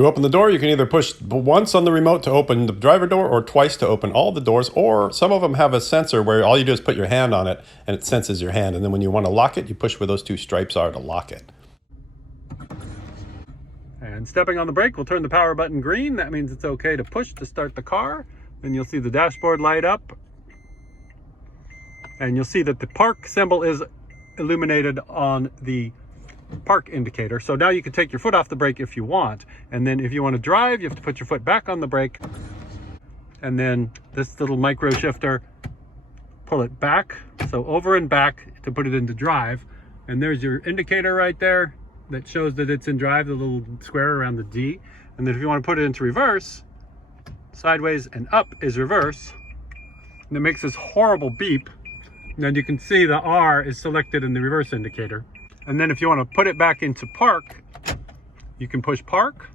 To open the door, you can either push once on the remote to open the driver door or twice to open all the doors, or some of them have a sensor where all you do is put your hand on it and it senses your hand. And then when you want to lock it, you push where those two stripes are to lock it. And stepping on the brake will turn the power button green. That means it's okay to push to start the car. Then you'll see the dashboard light up. And you'll see that the park symbol is illuminated on the park indicator. So now you can take your foot off the brake if you want. And then if you want to drive, you have to put your foot back on the brake. And then this little micro shifter, pull it back. So over and back to put it into drive. And there's your indicator right there that shows that it's in drive, the little square around the D. And then if you want to put it into reverse, sideways and up is reverse. And it makes this horrible beep. And then you can see the R is selected in the reverse indicator. And then if you want to put it back into park, you can push park.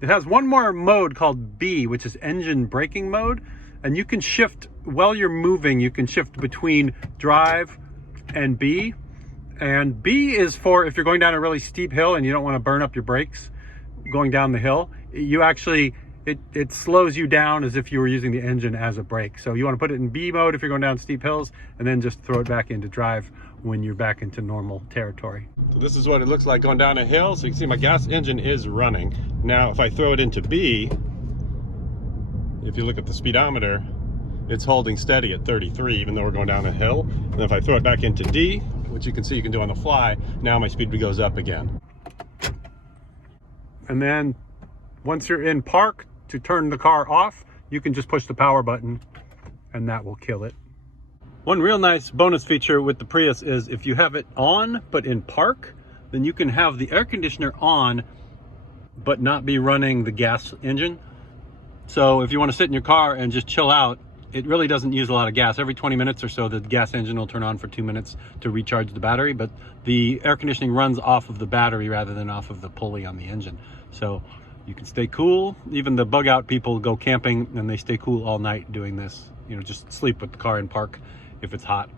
It has one more mode called B, which is engine braking mode. And you can shift, while you're moving, you can shift between drive and B. And B is for if you're going down a really steep hill and you don't want to burn up your brakes going down the hill. You actually, it slows you down as if you were using the engine as a brake. So you want to put it in B mode if you're going down steep hills, and then just throw it back into drive when you're back into normal territory. So this is what it looks like going down a hill. So you can see my gas engine is running. Now if I throw it into B, if you look at the speedometer, it's holding steady at 33 even though we're going down a hill. And if I throw it back into D, which you can see you can do on the fly, now my speed goes up again. And then once you're in park, to turn the car off, you can just push the power button and that will kill it. One real nice bonus feature with the Prius is if you have it on but in park, then you can have the air conditioner on but not be running the gas engine. So if you want to sit in your car and just chill out, it really doesn't use a lot of gas. Every 20 minutes or so, the gas engine will turn on for 2 minutes to recharge the battery, but the air conditioning runs off of the battery rather than off of the pulley on the engine. So you can stay cool. Even the bug out people go camping and they stay cool all night doing this. You know, just sleep with the car in park if it's hot.